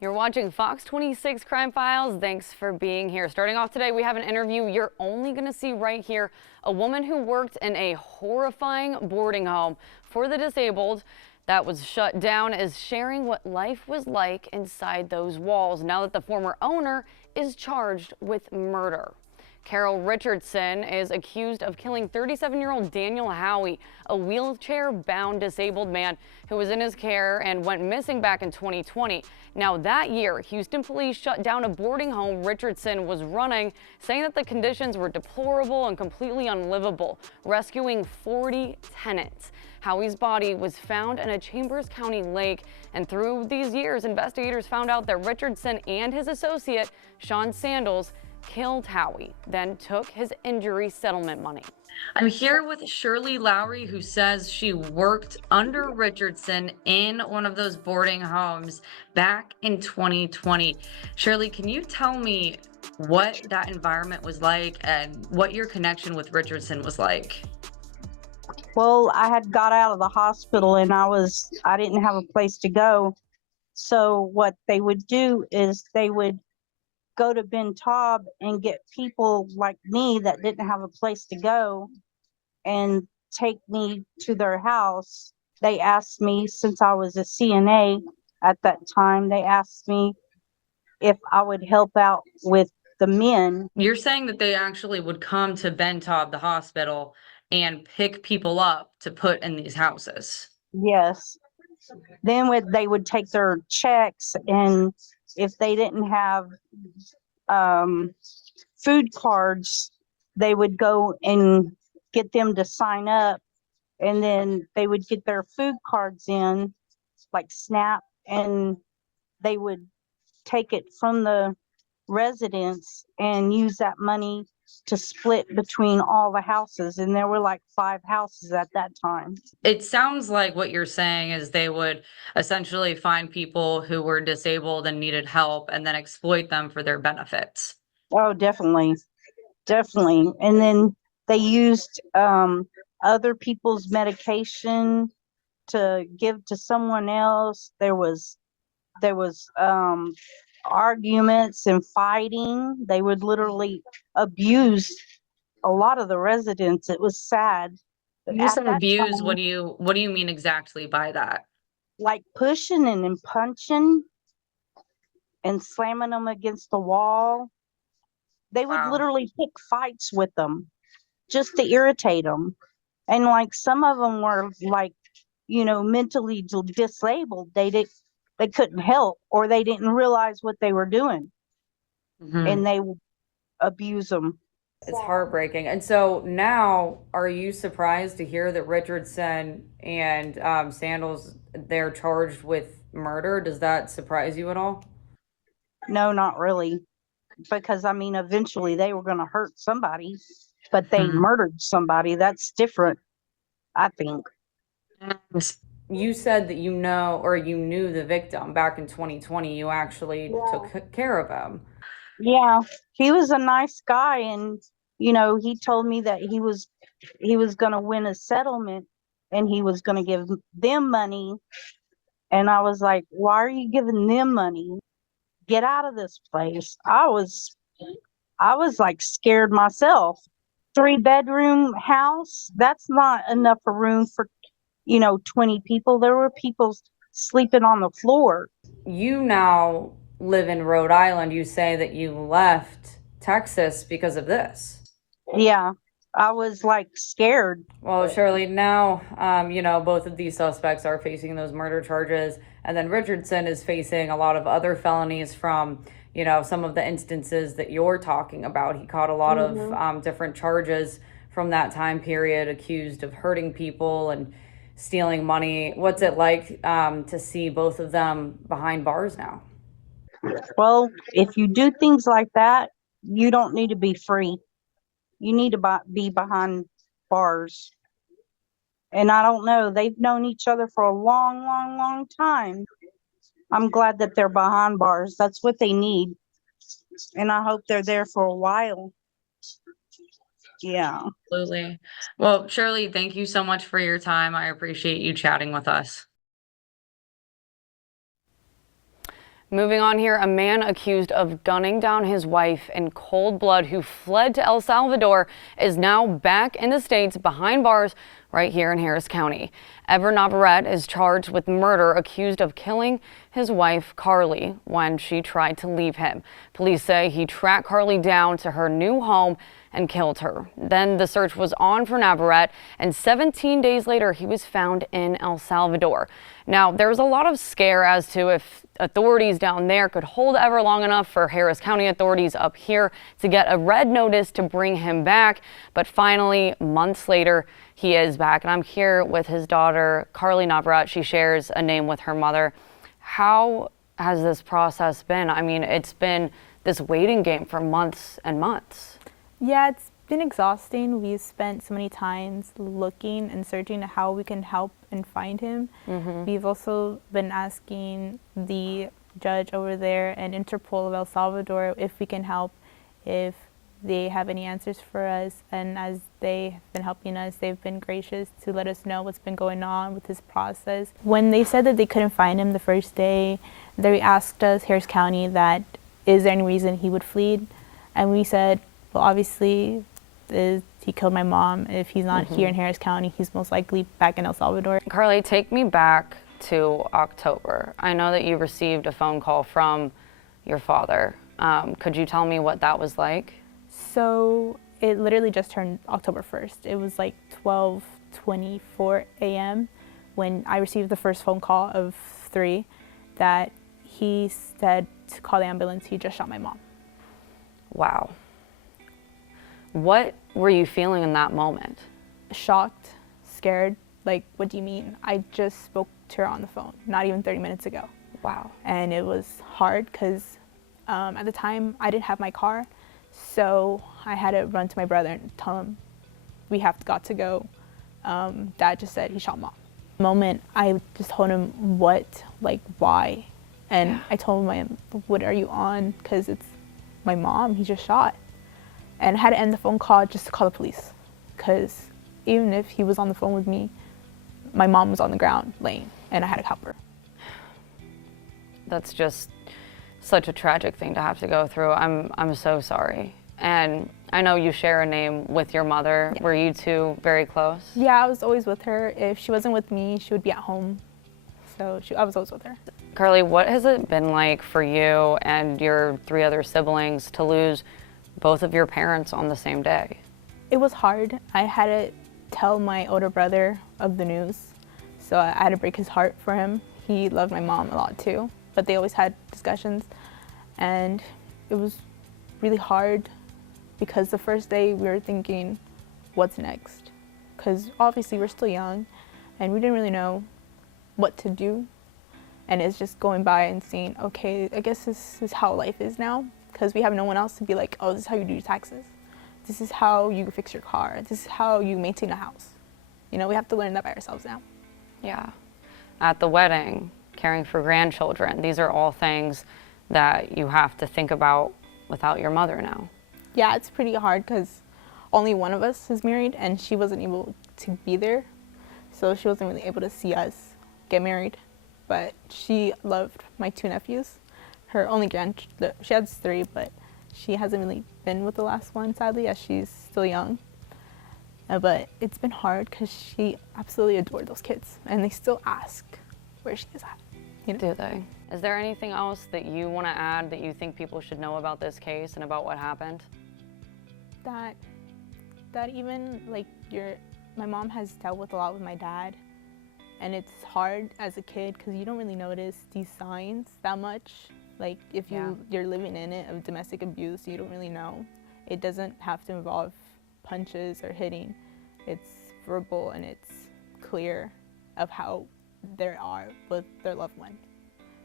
You're watching Fox 26 Crime Files. Thanks for being here. Starting off today, we have an interview you're only going to see right here. A woman who worked in a horrifying boarding home for the disabled that was shut down is sharing what life was like inside those walls now that the former owner is charged with murder. Carol Richardson is accused of killing 37-year-old Daniel Howie, a wheelchair-bound disabled man who was in his care and went missing back in 2020. Now that year, Houston police shut down a boarding home Richardson was running, saying that the conditions were deplorable and completely unlivable, rescuing 40 tenants. Howie's body was found in a Chambers County lake, and through these years, investigators found out that Richardson and his associate, Sean Sandals, killed Howie, then took his injury settlement money. I'm here with Shirley Lowry, who says she worked under Richardson in one of those boarding homes back in 2020. Shirley, can you tell me what that environment was like and what your connection with Richardson was like? Well, I had got out of the hospital and I didn't have a place to go. So what they would do is they would go to Ben Taub and get people like me that didn't have a place to go and take me to their house. They asked me, since I was a CNA at that time, they asked me if I would help out with the men. You're saying that they actually would come to Ben Taub, the hospital, and pick people up to put in these houses. Yes. Then they would take their checks, and if they didn't have food cards, they would go and get them to sign up, and then they would get their food cards in, like SNAP, and they would take it from the residents and use that money to split between all the houses. And there were like 5 houses at that time. It sounds like what you're saying is they would essentially find people who were disabled and needed help and then exploit them for their benefits. Oh, definitely. Definitely. And then they used other people's medication to give to someone else. There was arguments and fighting. They would literally abuse a lot of the residents. It was sad. But You at said that abuse. time, What do you mean exactly by that? like pushing and then punching and slamming them against the wall. They would Wow. literally pick fights with them just to irritate them. And like some of them were like, mentally disabled. They couldn't help, or they didn't realize what they were doing, Mhm. and they would abuse them. It's heartbreaking. And so now, are you surprised to hear that Richardson and Sandals, they're charged with murder? Does that surprise you at all? No, not really, because I mean, eventually they were going to hurt somebody, but they Mhm. murdered somebody. That's different, I think. You said that you know, or you knew the victim back in 2020. You actually took care of him. Yeah, he was a nice guy, and he told me that he was going to win a settlement, and he was going to give them money. And I was like, why are you giving them money? Get out of this place. I was like scared myself. 3-bedroom house, that's not enough of room for 20 people. There were people sleeping on the floor. You now live in Rhode Island. You say that you left Texas because of this. Yeah, I was like scared. Well, Shirley, now, both of these suspects are facing those murder charges, and then Richardson is facing a lot of other felonies from, some of the instances that you're talking about. He caught a lot of different charges from that time period, accused of hurting people and stealing money. What's it like to see both of them behind bars now? Well, if you do things like that, you don't need to be free. You need to be behind bars. And I don't know, they've known each other for a long, long, long time. I'm glad that they're behind bars. That's what they need. And I hope they're there for a while. Yeah. Absolutely. Well, Shirley, thank you so much for your time. I appreciate you chatting with us. Moving on here, a man accused of gunning down his wife in cold blood who fled to El Salvador is now back in the States behind bars right here in Harris County. Ever Navarrete is charged with murder, accused of killing his wife, Carly, when she tried to leave him. Police say he tracked Carly down to her new home and killed her. Then the search was on for Navarrete, and 17 days later, he was found in El Salvador. Now, there was a lot of scare as to if authorities down there could hold Ever long enough for Harris County authorities up here to get a red notice to bring him back. But finally, months later, he is back. And I'm here with his daughter, Carly Navarrete. She shares a name with her mother. How has this process been? I mean, it's been this waiting game for months and months. Yeah, it's been exhausting. We've spent so many times looking and searching how we can help and find him. We've also been asking the judge over there and Interpol of El Salvador if we can help, if they have any answers for us. And as they've been helping us, they've been gracious to let us know what's been going on with his process. When they said that they couldn't find him the first day, they asked us, Harris County, that is there any reason he would flee? And we said, well, obviously, he killed my mom. If he's not here in Harris County, he's most likely back in El Salvador. Carly, take me back to October. I know that you received a phone call from your father. Could you tell me what that was like? So it literally just turned October 1st. It was like 12:24 a.m. when I received the first phone call of 3 that he said to call the ambulance. He just shot my mom. Wow. What were you feeling in that moment? Shocked, scared. Like, what do you mean? I just spoke to her on the phone, not even 30 minutes ago. Wow. And it was hard because at the time I didn't have my car, so I had to run to my brother and tell him we got to go. Dad just said he shot mom. The moment I just told him what, like why, and I told him, what are you on? Because it's my mom. He just shot. And I had to end the phone call just to call the police, because even if he was on the phone with me, my mom was on the ground laying, and I had to help her. That's just such a tragic thing to have to go through. I'm so sorry. And I know you share a name with your mother. Yeah. Were you two very close? Yeah, I was always with her. If she wasn't with me, she would be at home. So I was always with her. Carly, what has it been like for you and your 3 other siblings to lose both of your parents on the same day? It was hard. I had to tell my older brother of the news, so I had to break his heart for him. He loved my mom a lot too, but they always had discussions, and it was really hard because the first day we were thinking, what's next? Because obviously we're still young and we didn't really know what to do, and it's just going by and seeing, okay, I guess this is how life is now. Because we have no one else to be like, oh, this is how you do your taxes. This is how you fix your car. This is how you maintain a house. You know, we have to learn that by ourselves now. Yeah. At the wedding, caring for grandchildren, these are all things that you have to think about without your mother now. Yeah, it's pretty hard because only one of us is married and she wasn't able to be there. So she wasn't really able to see us get married. But she loved my 2 nephews. Her only she has 3, but she hasn't really been with the last one, sadly, as she's still young. But it's been hard because she absolutely adored those kids, and they still ask where she is at. You know? Do they? Is there anything else that you want to add that you think people should know about this case and about what happened? That even like my mom has dealt with a lot with my dad, and it's hard as a kid because you don't really notice these signs that much. Like if you're living in it of domestic abuse, you don't really know. It doesn't have to involve punches or hitting. It's verbal and it's clear of how they are with their loved one.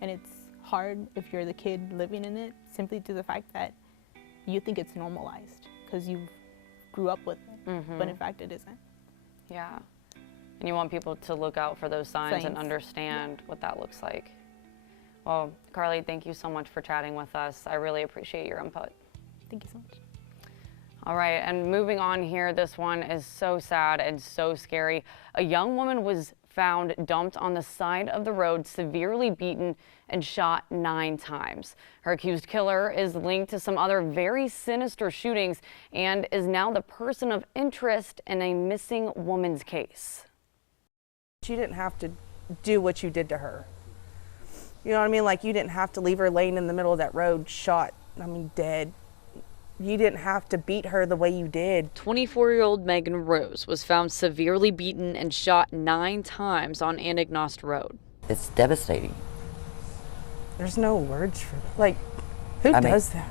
And it's hard if you're the kid living in it, simply due to the fact that you think it's normalized because you grew up with it, but in fact it isn't. Yeah. And you want people to look out for those signs and understand what that looks like. Well, Carly, thank you so much for chatting with us. I really appreciate your input. Thank you so much. All right, and moving on here, this one is so sad and so scary. A young woman was found dumped on the side of the road, severely beaten and shot 9 times. Her accused killer is linked to some other very sinister shootings and is now the person of interest in a missing woman's case. You didn't have to do what you did to her. You know what I mean? Like, you didn't have to leave her laying in the middle of that road, shot, dead. You didn't have to beat her the way you did. 24-year-old Megan Rose was found severely beaten and shot 9 times on Anagnost Road. It's devastating. There's no words for that. Like, who does that?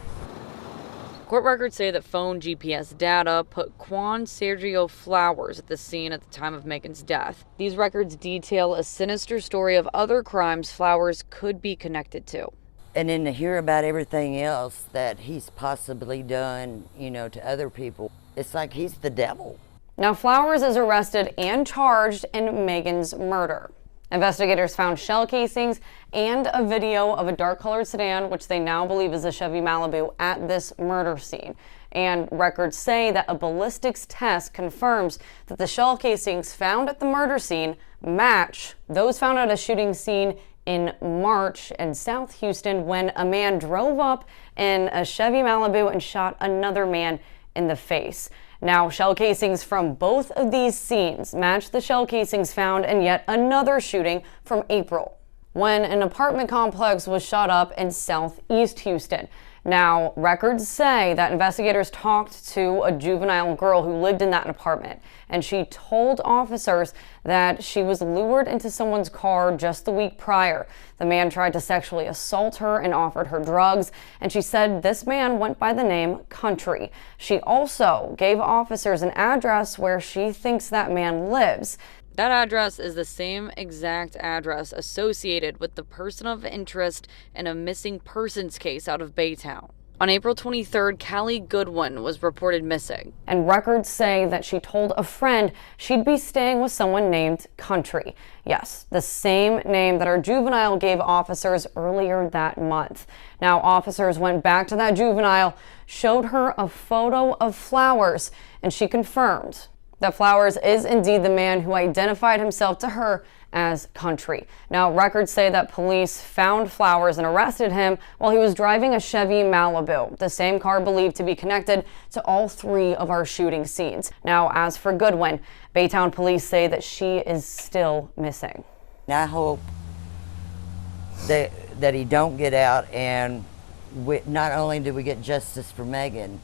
Court records say that phone GPS data put Juan Sergio Flowers at the scene at the time of Megan's death. These records detail a sinister story of other crimes Flowers could be connected to. And then to hear about everything else that he's possibly done, to other people, it's like he's the devil. Now, Flowers is arrested and charged in Megan's murder. Investigators found shell casings and a video of a dark-colored sedan, which they now believe is a Chevy Malibu, at this murder scene. And records say that a ballistics test confirms that the shell casings found at the murder scene match those found at a shooting scene in March in South Houston when a man drove up in a Chevy Malibu and shot another man in the face. Now, shell casings from both of these scenes match the shell casings found in yet another shooting from April, when an apartment complex was shot up in southeast Houston. Now, records say that investigators talked to a juvenile girl who lived in that apartment, and she told officers that she was lured into someone's car just the week prior. The man tried to sexually assault her and offered her drugs, and she said this man went by the name Country. She also gave officers an address where she thinks that man lives. That address is the same exact address associated with the person of interest in a missing persons case out of Baytown. On April 23rd, Callie Goodwin was reported missing. And records say that she told a friend she'd be staying with someone named Country. Yes, the same name that our juvenile gave officers earlier that month. Now, officers went back to that juvenile, showed her a photo of Flowers, and she confirmed that Flowers is indeed the man who identified himself to her as Country. Now, records say that police found Flowers and arrested him while he was driving a Chevy Malibu, the same car believed to be connected to all 3 of our shooting scenes. Now, as for Goodwin, Baytown police say that she is still missing. I hope that he don't get out, and not only do we get justice for Megan,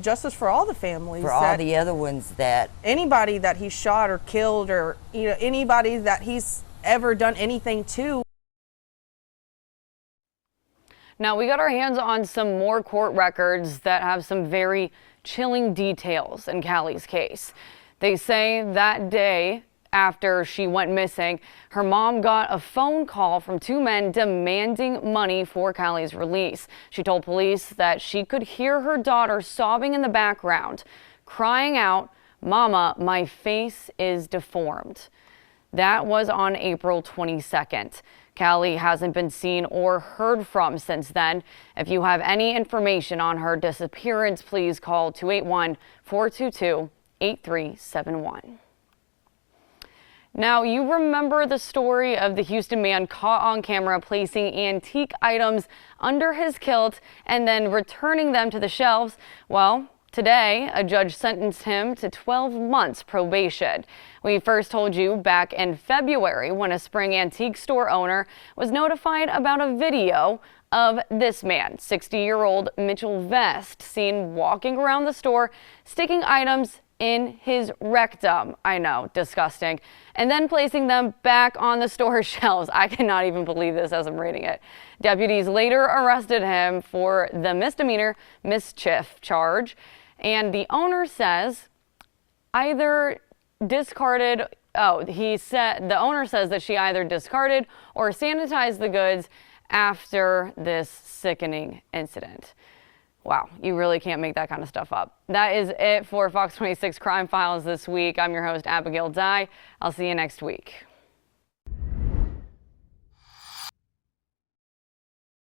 Justice for all the families. for all the other ones that anybody that he shot or killed, or anybody that he's ever done anything to. Now, we got our hands on some more court records that have some very chilling details in Callie's case. They say that day after she went missing, her mom got a phone call from 2 men demanding money for Callie's release. She told police that she could hear her daughter sobbing in the background, crying out, "Mama, my face is deformed." That was on April 22nd. Callie hasn't been seen or heard from since then. If you have any information on her disappearance, please call 281-422-8371. Now, you remember the story of the Houston man caught on camera placing antique items under his kilt and then returning them to the shelves? Well, today, a judge sentenced him to 12 months probation. We first told you back in February when a Spring antique store owner was notified about a video of this man, 60-year-old Mitchell Vest, seen walking around the store, sticking items in his rectum. I know, disgusting. And then placing them back on the store shelves. I cannot even believe this as I'm reading it. Deputies later arrested him for the misdemeanor mischief charge. And the owner says the owner says that she either discarded or sanitized the goods after this sickening incident. Wow, you really can't make that kind of stuff up. That is it for Fox 26 Crime Files this week. I'm your host, Abigail Dye. I'll see you next week.